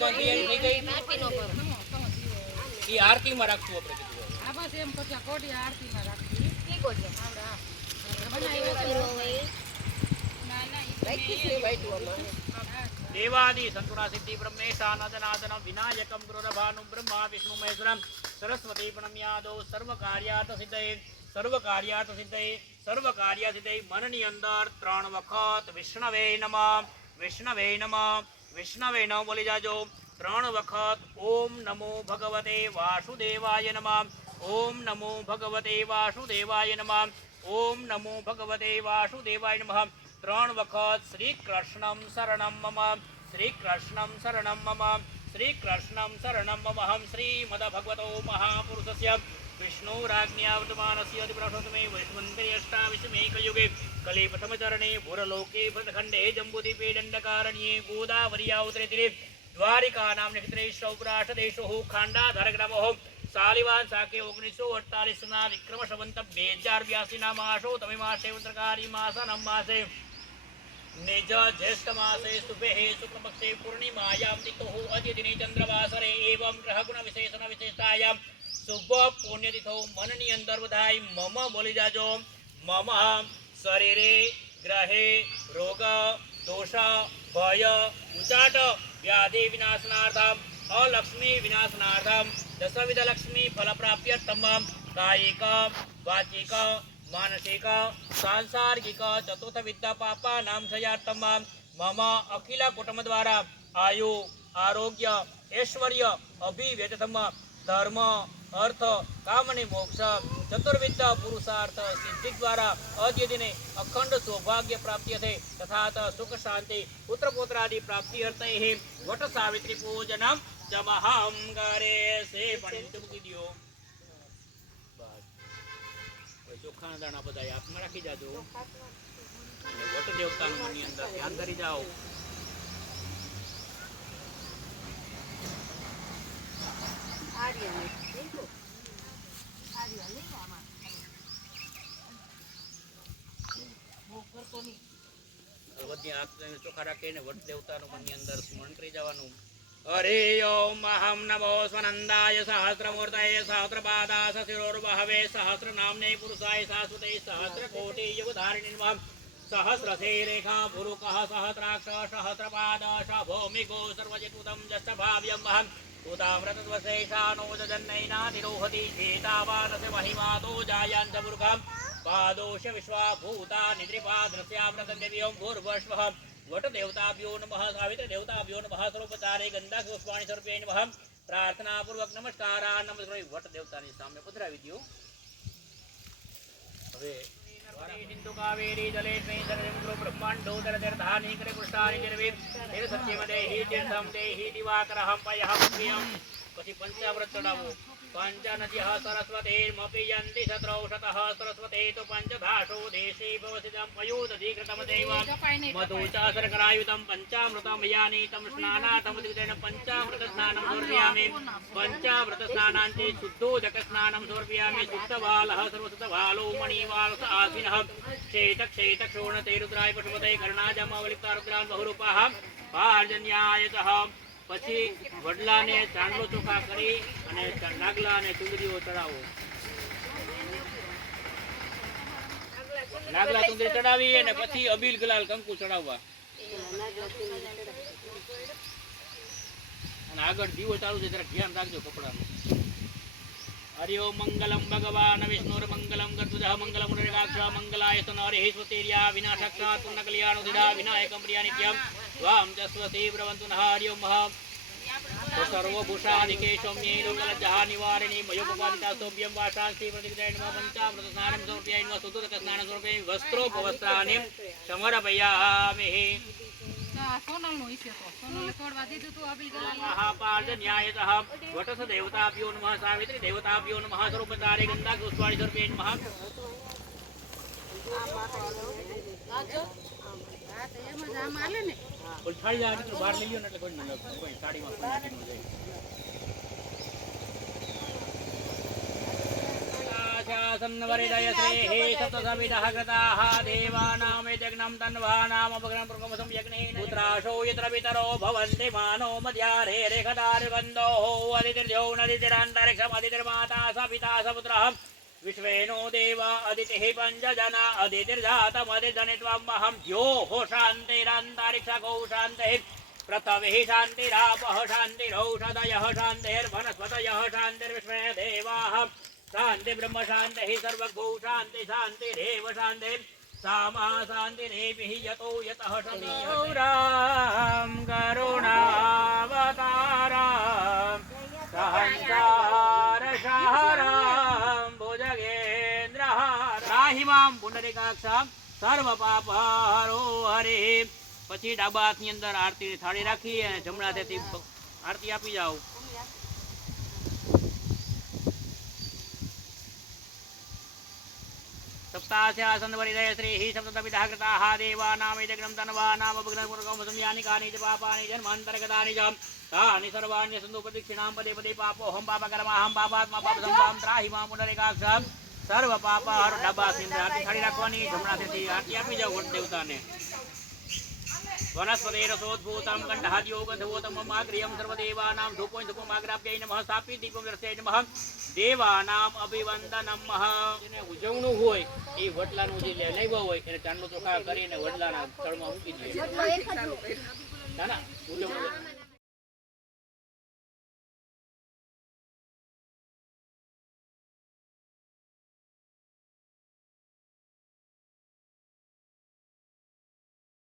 તૈયારી થઈ ગઈ આરતી માં રાખશું આપણે કીધું આ બસ એમ પછી કોડી આરતી માં રાખી ઠીક છે આવડા देवादि संतुना सिद्धि ब्रह्मेशानदनादन विनायकं गुरुरभानुं ब्रह्मा विष्णु महेश्वरं सरस्वती प्रणम्यादो सर्वकार्यार्थ सिद्धये मननी अंदर 3 वखत विष्णवे नमः बोली जाजो 3 वखत ओम नमो भगवते वासुदेवाय नमः ओम नमो भगवते वासुदेवाय नमः ओम नमो भगवते वासुदेवाय नमः 3 वखत श्री कृष्णं शरणं मम हम श्रीमद्भगवतो महापुरुषस्य विष्णुराज्ञावर्तमानस्य अधिप्रथमे वैष्णवन्तरे अष्टाविंशमे कलियुगे कले प्रथमचरणे भूरलोके भरतखण्डे जम्बूद्वीपे दण्डकारण्ये गोदावर्यावतरे तीरे द्वारिका नाम नक्षत्रे सौराष्ट्रदेशो खाण्डाधरग्रामो सालिवान साके 1948 ना विक्रम संवत 2082 ना मासो तमे मासे उत्तरकारी मासनम मासे निज ज्येष्ठ मासे शुभे शुक्लपक्षे पूर्णिमायां तिथौ अद्य दिने चंद्रवासरे एवं ग्रहगुण विशेषण विशेषतायां शुभ पुण्यतिथौ मननी अंदर बधाई मम बोली जाजो मम शरीरे ग्रहे रोग दोष भय उचाट व्याधि विनाशनार्थम अलक्ष्मी विनाशनार्थम दशविध लक्ष्मी फल प्राप्त्यर्थम कायिक वाचिक मानसिक सांसारिक चतुर्थ विद्या पापा नाम क्षयार्थम मम अखिल कुटुंब द्वारा आयु आरोग्य ऐश्वर्य अभिव्यक्तम धर्म अर्थ कामने मोक्ष चतुर्विद्या पुरुषार्थ सिद्धि द्वारा अद्य दिने अखंड सौभाग्य प्राप्ति थे तथा सुख शांति पुत्र पुत्रादि प्राप्ति अर्थे वट सावित्री पूजनम जमहम करे से पंडित મૂકી દયો બસ ચોખાના દાણા બધા હાથમાં રાખી જાજો અને વટ દેવતાનું મનની અંદર ધ્યાન કરી જાઓ ચોખા રાખીને વટ દેવતાનું મનની અંદર સ્મરણ કરી જવાનું हरे ओम अहम नमो स्वनंदाय सहस्रमूर्तये सहस्रपादाय शिरोर्बहवे सहस्रनाम्ने पुरुषाय शाश्वते सहस्रकोटि युगधारिणे नमः सहस्रशिरेखा पुरुकः सहस्राक्ष सहस्रपाद भौमिको सर्वजितुतं जष्टभाव्यं महम् उतामृतत्वशेषानो जन्नैनातिरोहति चेतावानस्य महिमातो जायाञ्च पुरुखं पादोष विश्वाभूता निद्रिपादृश्यामृतदेव्यं भूर्भुवः वट देवताभ्यो नमः सावित्र देवताभ्यो नमः सर्वोपचारे गंधा पुष्पाणि सर्वे नमः प्रार्थना पूर्वक नमस्कारा नमस्कार वट देवतानी साમે પધરાવી દયો હવે સિંધુ કાવેરી જલેસ્मै સર્વેન્દ્રો બ્રહ્માંડો દરધાની કરે કૃષ્ણાની જરવે તેર સત્યમદે હિ તીર્થમ દેહિ દિવાકરહમ પયહમ પ્રિયમ પછી પંચામૃત ચડાવો पंचनद्यः सरस्वतीर्मपीयन्ति शत्रौषतः सरस्वती तु पञ्चधाशो देशे भवसिदं पयोदधिकृतं देव मधु च शर्करायुतं पञ्चामृतं यानीतं स्नानातमुदितेन पञ्चामृतस्नानं समर्पयामि पञ्चामृतस्नानान्ते शुद्धोदकस्नानं समर्पयामि शुद्धबालः सर्वशुद्धबालो मणिवालस आसीनः क्षेतक्षोणते रुद्राय पशुपते कर्णाजमावलिप्ता रुद्रान् बहुरूपाः पार्जन्यायतः પછી વડલાને ચાંદલો ચોખા કરી અને નાગલા અને ચુંદડીઓ ચડાવો નાગલા ચુંદડી ચડાવી અને પછી અબીલ ગુલાલ કંકુ ચડાવવા અને આગળ દીવો ચાલુ છે જરા ધ્યાન રાખજો કપડાનું हरि ओम मंगलम भगवान विष्णुर्मंगलम गरुडः मंगलम मुनिराक्ष मंगलाय तनोरिः स्वतीर्या विनाशक्षा तुन्नकल्याणोदिदा विनायकं प्रियानित्यं वां च स्वस्ति ब्रवन्तु नः हरि ओम सर्वभूषादिकेशम्ये लोकलज्जहा निवारिणी मयोपपादिता सोभ्यं वाशांसि प्रतिगृहेण पञ्चामृतस्नानं समर्पयामि सुतुरकस्नानं समर्पयामि वस्त्रोपवस्त्राणि समर्पयामि महापार्जन्यायतः वटस देवताभ्यो नमः सावित्री देवताभ्यो नमः सर्वोपचारे गंधा पुष्पाणि समर्पयामि नमः थाળી આ રીતે બહાર લઈ લ્યો ને એટલે કોઈ સાડીમાં आसन्नवरिदय श्रेः सप्तसविदः कृताः देवानां यज्ञं तन्वानामपग्नं प्रकमसं यज्ञेन पुत्राशो यत्र पितरो भवन्ति मानो मध्यारेरेखदारुगन्धोः अदितिर्यो नदितिरन्तरिक्षमदितिर्माता स पिता स पुत्रः विश्वेनो देव अदितिः पञ्चजना अदितिर्जातमदिजनित्वमहं द्योः शान्तिरन्तरिक्षगो शान्तिः पृथ्वी शान्तिरापः शान्तिरौषधयः शान्तिर्वनस्पतयः शान्तिर्विश्वे देवाः शान्ति ब्रह्म शान्तिः सर्वभू शान्ति शान्तिरेव शान्तिः सामा शान्तिरेभिः यतो यतः शमीरां करुणावतारां सहंसारशहरां भुजगेन्द्रहारां राहिमां पुंडरीकाक्षां सर्वपापहरो हरिः। પછી ડાબા હાથની અંદર આરતીની થાળી રાખી અને જમણા હાથેથી આરતી આપી જાઓ. સપ્તાસે આસન્નવરિદય શ્રીः સપ્તસવિદः कृताः देवानां यज्ञं तन्वानाम् अपग्नं प्रकमसं यानि कानि च पापानि जन्मान्तरगतानि च तानि सर्वाणि सन्तु प्रदक्षिणां पदे पदे पापोऽहं पापकर्माहं पापात्मा पापसंभां त्राहि मां पुनरेकाक्षां સર્વ પાપહર. ડાબા હાથની અંદર આરતી થાળી રાખવાની, જમણા હાથેથી આરતી આપી જાઓ વટ દેવતાને. वनस्पतेरसोद्भूतं कण्ठाद्योगधोतममाग्रियं सर्वदेवानां धूपों धूपमाग्राभ्यै नमः स्थापित दीपं दर्शय नमः देवानां अभिवन्दनं मह. જેને ઉજવણું હોય એ વડલાનું જે લેવાય હોય એને ચાંદલો ચોખા કરીને વડલાના સ્થળમાં મૂકી દે. ના ના ઉજવણું